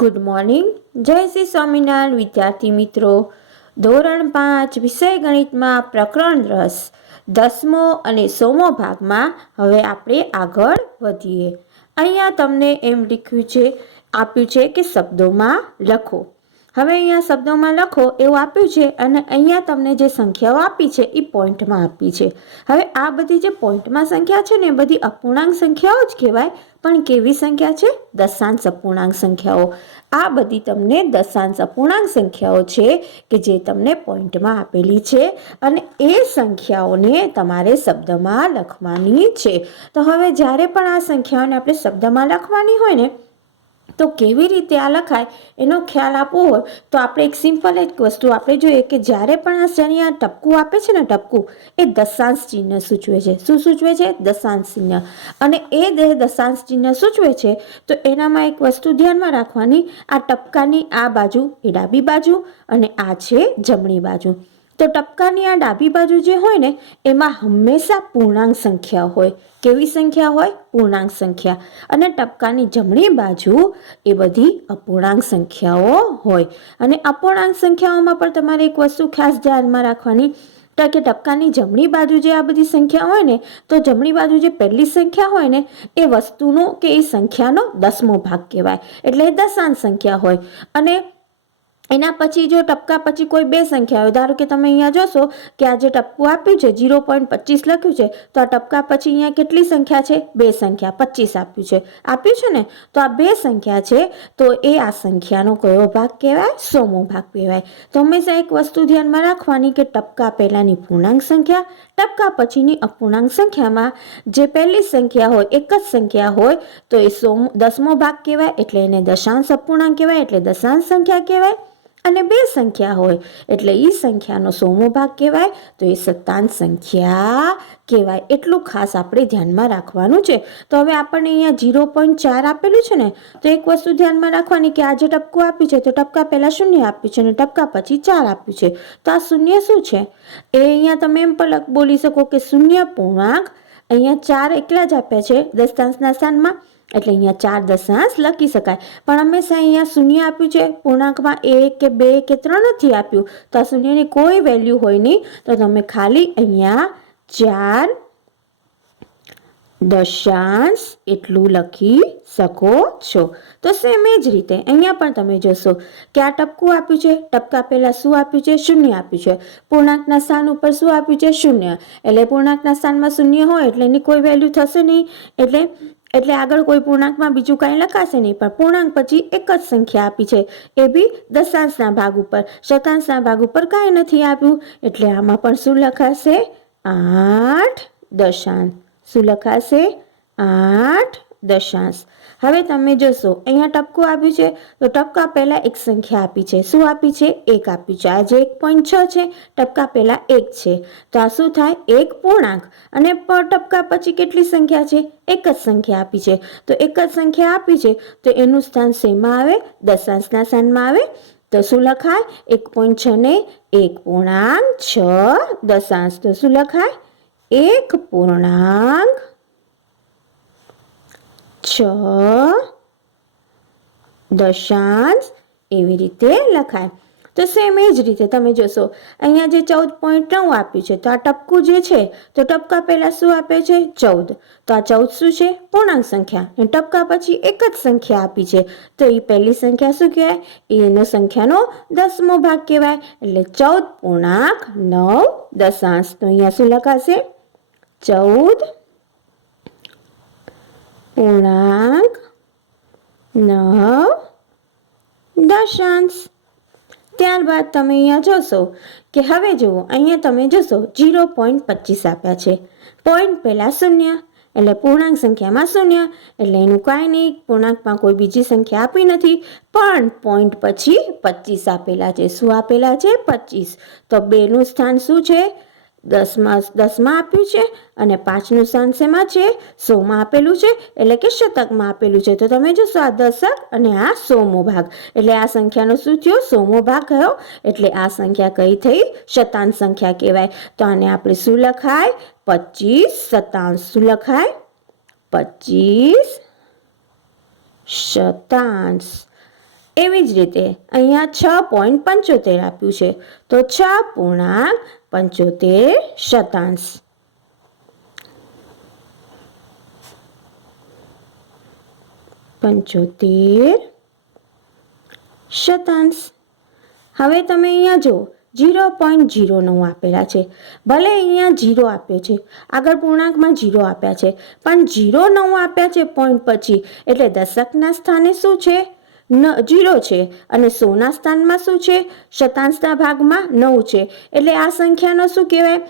Good morning જય શ્રી સ્વામિનારાયણ, વિદ્યાર્થી મિત્રો. ધોરણ પાંચ, વિષય ગણિતમાં પ્રકરણ રસ. દસમો અને સોમો ભાગમાં હવે આપણે આગળ વધીએ. અહીંયા તમને એમ લખ્યું છે, આપ્યું છે કે શબ્દોમાં લખો. હવે અહીંયા શબ્દોમાં લખો એવું આપ્યું છે અને અહીંયા તમને જે સંખ્યાઓ આપી છે એ પોઈન્ટમાં આપી છે. હવે આ બધી જે પોઈન્ટમાં સંખ્યા છે ને એ બધી અપૂર્ણાંક સંખ્યાઓ જ કહેવાય. પણ કેવી સંખ્યા છે? દશાંશ અપૂર્ણાંક સંખ્યાઓ. આ બધી તમને દશાંશ અપૂર્ણાંક સંખ્યાઓ છે કે જે તમને પોઈન્ટમાં આપેલી છે અને એ સંખ્યાઓને તમારે શબ્દમાં લખવાની છે. તો હવે જ્યારે પણ આ સંખ્યાઓને આપણે શબ્દમાં લખવાની હોય ને તો કેવી રીતે આ લખાય એનો ખ્યાલ આપવો હોય તો આપણે એક સિમ્પલ એક વસ્તુ આપણે જોઈએ કે જ્યારે પણ આ શનિ આ ટપકું આપે છે ને ટપકું, એ દશાંશ ચિહ્ન સૂચવે છે. શું સૂચવે છે? દશાંશ ચિહ્ન. અને એ દેહ દશાંશ ચિહ્ન સૂચવે છે, તો એનામાં એક વસ્તુ ધ્યાનમાં રાખવાની, આ ટપકાની આ બાજુ એ ડાબી બાજુ અને આ છે જમણી બાજુ. તો ટપકાની આ ડાબી બાજુ જે હોય ને, એમાં હંમેશા પૂર્ણાંક સંખ્યા હોય. કેવી સંખ્યા હોય? પૂર્ણાંક સંખ્યા. અને ટપકાની જમણી બાજુ એ બધી અપૂર્ણાંક સંખ્યાઓ હોય. અને અપૂર્ણાંક સંખ્યાઓમાં પણ તમારે એક વસ્તુ ખાસ ધ્યાનમાં રાખવાની કે ટપકાની જમણી બાજુ જે આ બધી સંખ્યા હોય ને, તો જમણી બાજુ જે પહેલી સંખ્યા હોય ને, એ વસ્તુનો કે એ સંખ્યાનો દસમો ભાગ કહેવાય. એટલે દશાંશ સંખ્યા હોય. અને એના પછી જો ટપકા પછી કોઈ બે સંખ્યા હોય, ધારો કે તમે અહીંયા જોશો કે આ જે ટપકું આપ્યું છે, ઝીરો પોઈન્ટ પચીસ લખ્યું છે, તો આ ટપકા પછી અહીંયા કેટલી સંખ્યા છે? બે સંખ્યા પચીસ આપ્યું છે. આપ્યું છે ને? તો આ બે સંખ્યા છે, તો એ આ સંખ્યાનો કયો ભાગ કહેવાય? સોમો ભાગ કહેવાય. તો હંમેશા એક વસ્તુ ધ્યાનમાં રાખવાની કે ટપકા પહેલાંની પૂર્ણાંક સંખ્યા ટપકા પછીની અપૂર્ણાંક સંખ્યામાં જે પહેલી સંખ્યા હોય એક જ સંખ્યા હોય, તો એ સોમ, દસમો ભાગ કહેવાય, એટલે એને દશાંશ અપૂર્ણાંક કહેવાય, એટલે દશાંશ સંખ્યા કહેવાય. અને બે સંખ્યા હોય. એટલે એ સંખ્યાનો સોમો ભાગ કહેવાય. તો એ સત્તાંશ સંખ્યા કહેવાય. એટલું ખાસ આપણે ધ્યાનમાં રાખવાનું છે. તો હવે આપણને અહીંયા ઝીરો પોઈન્ટ ચાર આપેલું છે ને, તો એક વસ્તુ ધ્યાનમાં રાખવાની કે આ જે ટપકું આપ્યું છે, તો ટપકા પહેલાં શૂન્ય આપ્યું છે અને ટપકા પછી ચાર આપ્યું છે. તો આ શૂન્ય શું છે? એ અહીંયા તમે એમ પણ બોલી શકો કે શૂન્ય પૂર્ણાંક અહીંયા ચાર એકલા જ આપ્યા છે દસ્તાંશના સ્થાનમાં. એટલે અહીંયા ચાર દશાંશ લખી શકાય. પણ હંમેશા અહીંયા શૂન્ય આપ્યું છે. પૂર્ણાંકમાં એક કે બે કે ત્રણ નથી આપ્યું. તો આ શૂન્યની કોઈ વેલ્યુ હોય નહીં. તો તમે ખાલી અહીંયા ચાર દશાંશ એટલું લખી શકો છો. તો સેમ એ જ રીતે અહીંયા પણ તમે જોશો કે આ ટપકું આપ્યું છે. ટપકા પહેલાં શું આપ્યું છે? શૂન્ય આપ્યું છે. પૂર્ણાંકના સ્થાન ઉપર શું આપ્યું છે? શૂન્ય. એટલે પૂર્ણાંકના સ્થાનમાં શૂન્ય હોય એટલે એની કોઈ વેલ્યુ થશે નહીં. એટલે એટલે આગળ કોઈ પૂર્ણાંકમાં બીજું કાંઈ લખાશે નહીં, પણ પૂર્ણાંક પછી એક જ સંખ્યા આપી છે. એ બી દશાંશના ભાગ ઉપર. શતાંશના ભાગ ઉપર કાંઈ નથી આપ્યું. એટલે આમાં પણ શું લખાશે? આઠ દશાંશ. શું લખાશે? આઠ દશાંશ. હવે તમે જોશો, અહીંયા ટપકું આપ્યું છે, તો ટપકા પહેલાં એક સંખ્યા આપી છે. શું આપી છે? એક આપ્યું છે. આજે એક પોઈન્ટ છ છે, ટપકા પહેલાં એક છે. તો આ શું થાય? એક પૂર્ણાંક. અને ટપકા પછી કેટલી સંખ્યા છે? એક જ સંખ્યા આપી છે. તો એક જ સંખ્યા આપી છે, તો એનું સ્થાન શેમાં આવે? દશાંશના સ્થાનમાં આવે. તો શું લખાય? એક પોઈન્ટ છ ને એક પૂર્ણાંક છ દશાંશ. તો શું લખાય? એક પૂર્ણાંક છ દશાંશ એવી રીતે લખાય. તો સેમ એ જ રીતે તમે જોશો. અહીંયા જે ચૌદ પોઈન્ટ નવ આપ્યું છે, તો આ ટપકું જે છે, તો ટપકા પહેલાં શું આપે છે? ચૌદ. તો આ ચૌદ શું છે? પૂર્ણાંક સંખ્યા. ટપકા પછી એક જ સંખ્યા આપી છે. તો એ પહેલી સંખ્યા શું કહેવાય? એનો સંખ્યાનો દસમો ભાગ કહેવાય. એટલે ચૌદ પૂર્ણાંક નવ દશાંશ. તો અહીંયા શું લખાશે? ચૌદ પૂર્ણાંક નવ દશાંશ. ત્યારબાદ તમે અહીંયા જોશો કે હવે જુઓ, અહીંયા તમે જોશો જીરો પોઈન્ટ પચીસ આપ્યા છે. પોઈન્ટ પહેલાં શૂન્ય, એટલે પૂર્ણાંક સંખ્યામાં શૂન્ય, એટલે એનું કાંઈ નહીં, પૂર્ણાંકમાં કોઈ બીજી સંખ્યા આપી નથી, પણ પોઈન્ટ પછી પચીસ આપેલા છે. શું આપેલા છે? પચીસ. તો બેનું સ્થાન શું છે? દસમાં દસમાં આપ્યું છે અને પાંચનું સ્થાન છે? સોમાં આપેલું છે, એટલે કે શતકમાં આપેલું છે. તો તમે જોશો આ દશક અને આ સોમો ભાગ. એટલે આ સંખ્યાનો શું થયો? સોમો ભાગ કયો એટલે આ સંખ્યા કઈ થઈ? શતાંશ સંખ્યા કહેવાય. તો આને આપણે શું લખાય? પચીસ શતાંશ. શું લખાય? પચીસ શતાંશ. એવી જ રીતે અહીંયા છ પોઈન્ટ પંચોતેર આપ્યું છે. તો છ પૂર્ણાંક પંચોતેર શતાંશ. પંચોતેર શતાંશ. હવે તમે અહીંયા જુઓ જીરો પોઈન્ટ જીરો નવ આપેલા છે. ભલે અહીંયા જીરો આપ્યો છે, આગળ પૂર્ણાંકમાં જીરો આપ્યા છે, પણ જીરો નવ આપ્યા છે પોઈન્ટ પછી. એટલે દશકના સ્થાને શું છે? ન જીરો છે અને સોના સ્થાનમાં શું છે? શતાંશના ભાગમાં નવ છે. એટલે આ સંખ્યાનો શું કહેવાય?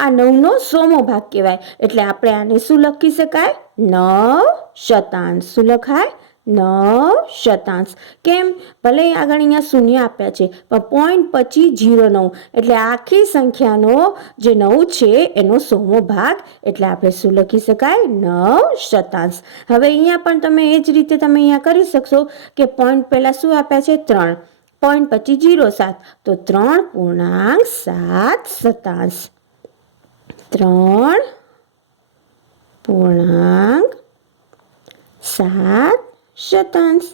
આ નવનો સોમો ભાગ કહેવાય. એટલે આપણે આને શું લખી શકાય? નવ શતાંશ. શું લખાય? નવ શતાંશ. કેમ? ભલે આગળ અહીંયા શૂન્ય આપ્યા છે, પણ પોઈન્ટ પચીસ જીરો નવ. એટલે આખી સંખ્યાનો જે નવ છે, એનો સોમો ભાગ, એટલે આપણે શું લખી શકાય? નવ શતાંશ. હવે અહીંયા પણ તમે એ જ રીતે તમે અહીંયા કરી શકશો કે પોઈન્ટ પહેલાં શું આપ્યા છે? ત્રણ. પોઈન્ટ પચીસ જીરો સાત. તો ત્રણ પૂર્ણાંક સાત શતાંશ. ત્રણ પૂર્ણાંક સાત શતાંશ.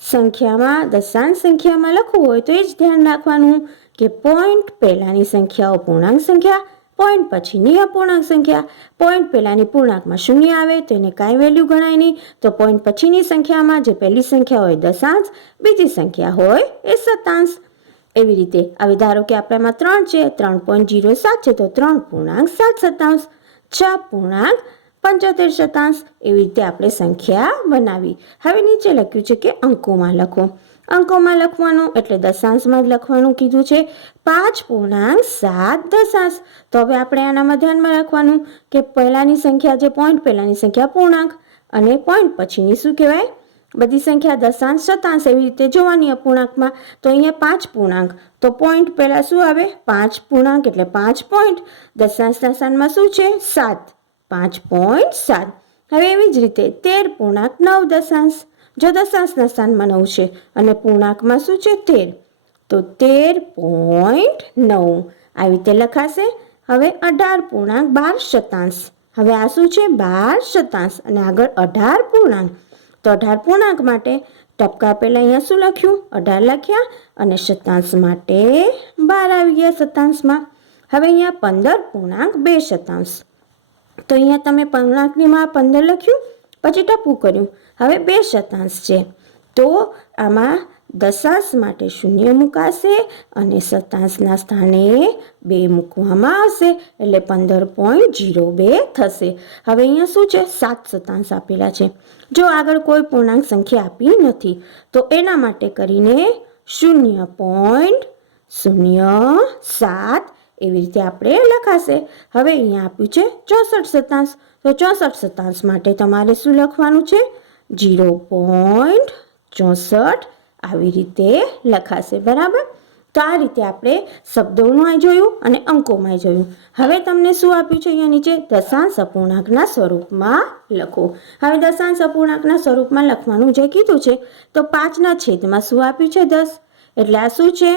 સંખ્યામાં દશાંશ સંખ્યામાં લખવું હોય તો એ જ ધ્યાન રાખવાનું કે પોઈન્ટ પહેલાંની સંખ્યાઓ પૂર્ણાંક સંખ્યા પોઈન્ટ પછીની અપૂર્ણાંક સંખ્યા. પોઈન્ટ પહેલાંની પૂર્ણાંકમાં શૂન્ય આવે તો એને કાંઈ વેલ્યુ ગણાય નહીં. તો પોઈન્ટ પછીની સંખ્યામાં જે પહેલી સંખ્યા હોય દશાંશ, બીજી સંખ્યા હોય એ શતાંશ. એવી રીતે, હવે ધારો કે આપણામાં ત્રણ છે, ત્રણ પોઈન્ટ જીરો સાત છે, તો ત્રણ પૂર્ણાંક સાત શતાંશ. છ પૂર્ણાંક પંચોતેર શતાંશ એવી રીતે આપણે સંખ્યા બનાવી. હવે નીચે લખ્યું છે કે અંકોમાં લખો. અંકોમાં લખવાનું એટલે દશાંશમાં જ લખવાનું કીધું છે. પાંચ પૂર્ણાંક સાત દશાંશ. તો હવે આપણે આનામાં ધ્યાનમાં રાખવાનું કે પહેલાંની સંખ્યા જે પોઈન્ટ પહેલાંની સંખ્યા પૂર્ણાંક અને પોઈન્ટ પછીની શું કહેવાય? બધી સંખ્યા દશાંશ, શતાંશ એવી રીતે જોવાની અપૂર્ણાંકમાં તો અહીંયા પાંચ પૂર્ણાંક. તો પોઈન્ટ પહેલાં શું આવે? પાંચ પૂર્ણાંક એટલે પાંચ પોઈન્ટ દશાંશના સ્થાનમાં શું છે? સાત. પાંચ પોઈન્ટ સાત. હવે એવી જ રીતે તેર પૂર્ણાંક નવ દશાંશ. જો દશાંશના સ્થાનમાં નવ છે અને પૂર્ણાંકમાં શું છે? તેર. તો તેર પોઈન્ટ નવ. આવી રીતે લખાશે. હવે અઢાર પૂર્ણાંક બાર શતાંશ. હવે આ શું છે? બાર શતાંશ અને આગળ અઢાર પૂર્ણાંક. તો અઢાર પૂર્ણાંક માટે ટપકા પહેલાં અહીંયા શું લખ્યું? અઢાર લખ્યા અને શતાંશ માટે બાર આવી ગયા શતાંશમાં. હવે અહીંયા પંદર પૂર્ણાંક બે શતાંશ. તો અહીંયા તમે પૂર્ણાંકનીમાં પંદર લખ્યું, પછી ટપુ કર્યું. હવે બે શતાંશ છે. તો આમાં દશાંશ માટે શૂન્ય મુકાશે અને શતાંશના સ્થાને બે મૂકવામાં આવશે, એટલે પંદર પોઈન્ટ જીરો બે થશે. હવે અહીંયા શું છે? સાત શતાંશ આપેલા છે. જો આગળ કોઈ પૂર્ણાંક સંખ્યા આપી નથી, તો એના માટે કરીને શૂન્ય પોઈન્ટ શૂન્ય સાત એવી રીતે આપણે લખાશે. હવે અહીંયા આપ્યું છે ચોસઠ શતાંશ. તો ચોસઠ શતાંશ માટે તમારે શું લખવાનું છે? જીરો પોઈન્ટ ચોસઠ આવી રીતે લખાશે, બરાબર? તો આ રીતે આપણે શબ્દોમાંય જોયું અને અંકોમાં જોયું. હવે તમને શું આપ્યું છે અહીંયા નીચે? દશાંશ અપૂર્ણાંકના સ્વરૂપમાં લખો. હવે દશાંશ અપૂર્ણાંકના સ્વરૂપમાં લખવાનું જે કીધું છે, તો પાંચના છેદમાં શું આપ્યું છે? દસ. એટલે આ શું છે?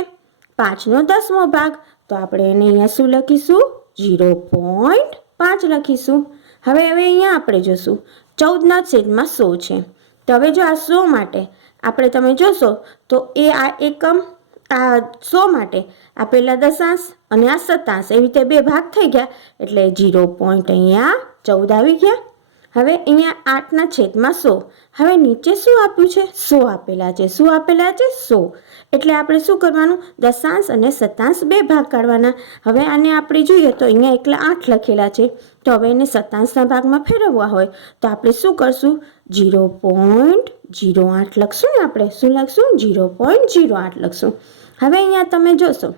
પાંચનો દસમો ભાગ. તો આપણે એને અહીંયા શું લખીશું? જીરો પોઈન્ટ પાંચ લખીશું. હવે હવે અહીંયા આપણે જોશું. ચૌદના છેદમાં સો છે. તો હવે જો આ સો માટે આપણે તમે જોશો, તો એ આ એકમ, આ સો માટે આ પહેલાં દશાંશ અને આ સતાંશ એવી રીતે બે ભાગ થઈ ગયા, એટલે જીરો પોઈન્ટ અહીંયા ચૌદ આવી ગયા. હવે અહીંયા આઠના છેદમાં સો. હવે નીચે શું આપ્યું છે? સો આપેલા છે. શું આપેલા છે? સો. એટલે આપણે શું કરવાનું? દશાંશ અને સતાંશ બે ભાગ કાઢવાના. હવે આને આપણે જોઈએ તો અહીંયા એકલા આઠ લખેલા છે. તો હવે એને સતાંશના ભાગમાં ફેરવવા હોય. તો આપણે શું કરશું? જીરો પોઈન્ટ જીરો આઠ લખશું ને આપણે? શું લખશું? જીરો પોઈન્ટ જીરો આઠ લખશું. હવે અહીંયા તમે જોશો.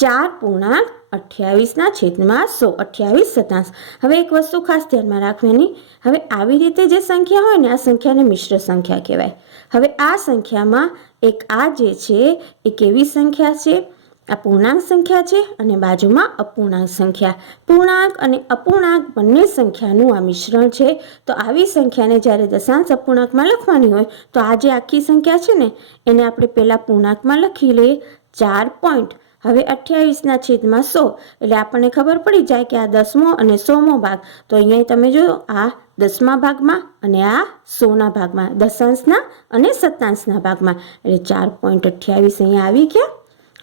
ચાર પૂર્ણાંક અઠ્યાવીસના છેદમાં સો. અઠ્યાવીસ સતાંશ. હવે એક વસ્તુ ખાસ ધ્યાનમાં રાખવાની. હવે આવી રીતે જે સંખ્યા હોય ને, આ સંખ્યાને મિશ્ર સંખ્યા કહેવાય. હવે આ સંખ્યામાં એક આ જે છે, એ કેવી સંખ્યા છે? આ પૂર્ણાંક સંખ્યા છે અને બાજુમાં અપૂર્ણાંક સંખ્યા. પૂર્ણાંક અને અપૂર્ણાંક બંને સંખ્યાનું આ મિશ્રણ છે. તો આવી સંખ્યાને જ્યારે દશાંશ અપૂર્ણાંકમાં લખવાની હોય, તો આ જે આખી સંખ્યા છે ને, એને આપણે પહેલાં પૂર્ણાંકમાં લખી લઈએ. ચાર પોઈન્ટ. હવે અઠ્યાવીસના છેદમાં સો. એટલે આપણને ખબર પડી જાય કે આ દસમો અને સોમો ભાગ. તો અહીંયા તમે જો આ દસમા ભાગમાં અને આ સોના ભાગમાં, દશાંશના અને સત્તાંશના ભાગમાં. એટલે ચાર પોઈન્ટ અઠ્યાવીસ અહીંયા આવી ગયા.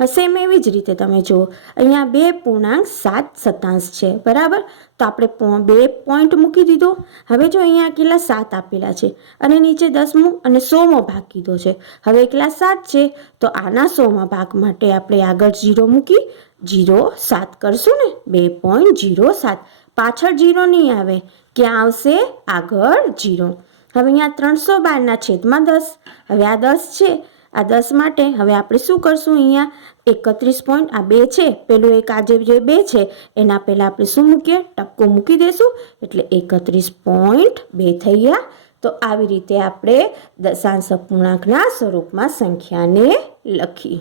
સેમ એવી જ રીતે તમે જુઓ. અહીંયા બે પૂર્ણાંક સાત સત્તાંશ છે. બરાબર? તો આપણે બે પોઈન્ટ મૂકી દીધો. હવે જો અહીંયા કેટલા સાત આપેલા છે? અને નીચે દસમું અને સોમો ભાગ કીધો છે. હવે એકલા સાત છે? તો આના સોમા ભાગ માટે આપણે આગળ જીરો મૂકી જીરો સાત કરશું ને? બે પોઈન્ટ જીરો સાત. પાછળ જીરો નહીં આવે ક્યાં આવશે આગળ જીરો. હવે અહીંયા ત્રણસો બારના છેદમાં દસ, હવે આ દસ છે. આ દસ માટે હવે આપણે શું કરશું અહીંયા? એકત્રીસ પોઈન્ટ, આ બે છે. પેલું એક આજે જે બે છે, એના પહેલાં આપણે શું મૂકીએ? ટપકો મૂકી દઈશું એટલે એકત્રીસ પોઈન્ટ બે થઈ ગયા. તો આવી રીતે આપણે દશાંશ પૂર્ણાંકના સ્વરૂપમાં સંખ્યાને લખી.